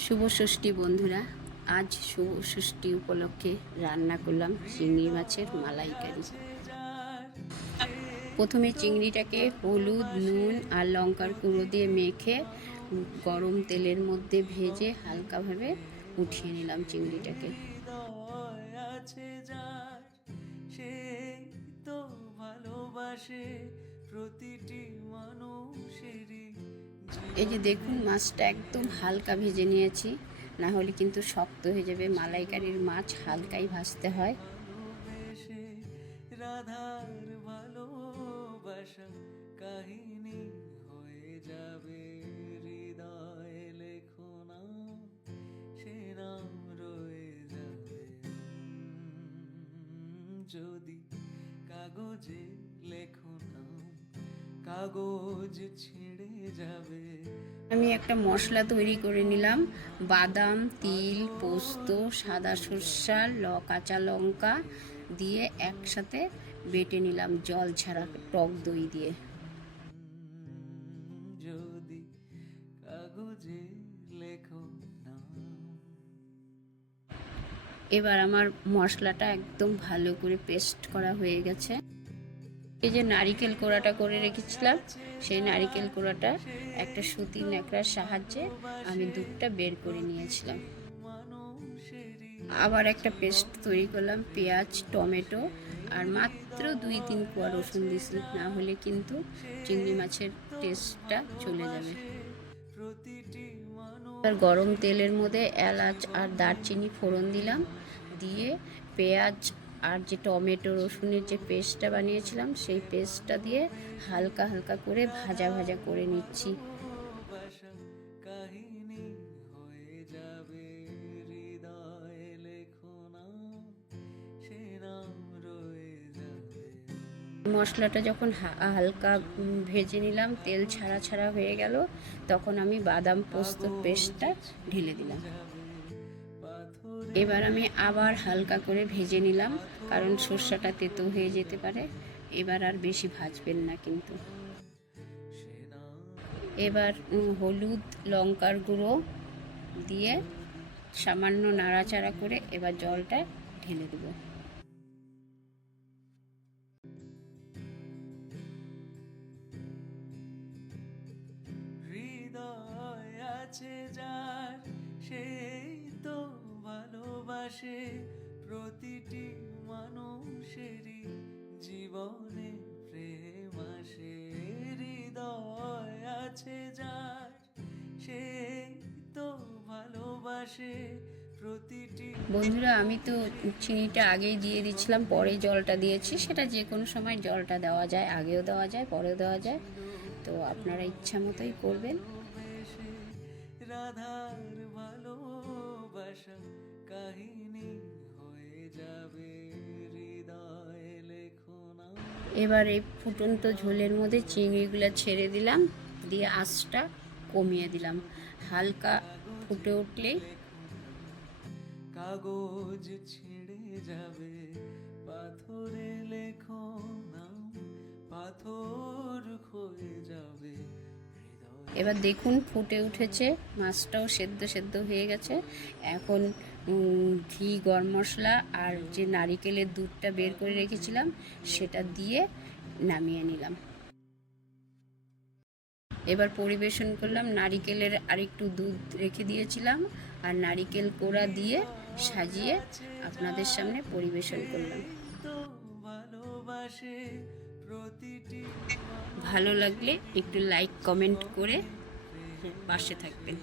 শুভ ষষ্ঠী বন্ধুরা, আজ শুভ ষষ্ঠী উপলক্ষে রান্না করলাম চিংড়ি মাছের মালাইকারি। প্রথমে চিংড়িটাকে হলুদ, নুন আর লঙ্কার গুঁড়ো দিয়ে মেখে গরম তেলের মধ্যে ভেজে হালকাভাবে উঠিয়ে নিলাম চিংড়িটাকে। প্রতিটি মানুষেরই এই যে দেখুন, মাছটা একদম হালকা ভেজে নিয়েছি। না হলে কিন্তু শক্ত হয়ে যাবে। মালাইকারির মাছ হালকাই ভাজতে হয়। রাধার ভালোবাসা কাহিনী হয়ে যাবে। হৃদয়ে লেখো নাম সে নাম রয়ে যাবে। যদি কাগজে লেখো না, কাগজ যাবে আমি একটা মশলা তৈরি করে নিলাম। বাদাম তিল পোস্ত সাদা সর্ষা ল কাঁচা লঙ্কা দিয়ে একসাথে বেটে নিলাম জল ছাড়া টক দই দিয়ে। যদি কাগজে লেখো এবার আমার মশলাটা একদম ভালো করে পেস্ট করা হয়ে গেছে। এই যে নারিকেল কোড়াটা করে রেখেছিলাম, সেই নারিকেল কোড়াটা একটা সুতি ন্যাকড়ার সাহায্যে আমি দুধটা বের করে নিয়েছিলাম। আবার একটা পেস্ট তৈরি করলাম, পেঁয়াজ, টমেটো, আর মাত্র দুই তিন কোয়া রসুন দিছি না হলে কিন্তু চিংড়ি মাছের টেস্টটা চলে যাবে। আর গরম তেলের মধ্যে এলাচ আর দারচিনি ফোড়ন দিলাম, দিয়ে পেঁয়াজ আর যে টমেটো রসুনের যে পেস্টটা বানিয়েছিলাম, সেই পেস্টটা দিয়ে হালকা হালকা করে ভাজা ভাজা করে নিচ্ছি। মশলাটা যখন হালকা ভেজে নিলাম, তেল ছাড়া ছাড়া হয়ে গেল, তখন আমি বাদাম পোস্ত পেস্টটা ঢেলে দিলাম। এবার আমি আবার হালকা করে ভেজে নিলাম, কারণ সর্ষাটা তেতো হয়ে যেতে পারে। এবার আর বেশি ভাজবেন না কিন্তু। এবার হলুদ, লঙ্কার গুঁড়ো দিয়ে সামান্য নাড়াচাড়া করে এবার জলটা ঢেলে দেবো। হৃদয় আছে যার তো ভালোবাসে প্রতিটি মানুষেরই জীবনে প্রেম আসে, হৃদয় আছে যার, সে তো ভালোবাসে বন্ধুরা, আমি তো চিনিটা আগেই দিয়ে দিচ্ছিলাম পরে জলটা দিয়েছি। সেটা যে কোনো সময় জলটা দেওয়া যায়, আগেও দেওয়া যায়, পরেও দেওয়া যায়। তো আপনারা ইচ্ছা মতোই করবেন। এবার এই ফুটন্ত ঝোলের মধ্যে চিংড়িগুলো ছেড়ে দিলাম, দিয়ে আঁচটা কমিয়ে দিলাম। হালকা ফুটে উঠলে কাগজ ছিঁড়ে যাবে পাথরে লেখো নাম পাথর ক্ষয়ে যাবে। এবার দেখুন ফুটে উঠেছে, মাছটাও সেদ্ধ সেদ্ধ হয়ে গেছে। এখন ঘি, গরম মশলা আর যে নারিকেলের দুধটা বের করে রেখেছিলাম, সেটা দিয়ে নামিয়ে নিলাম। এবার পরিবেশন করলাম, নারিকেলের আরেকটু দুধ রেখে দিয়েছিলাম আর নারিকেল কোড়া দিয়ে সাজিয়ে আপনাদের সামনে পরিবেশন করলাম। ভালো লাগলে একটু লাইক কমেন্ট করে পাশে থাকবেন।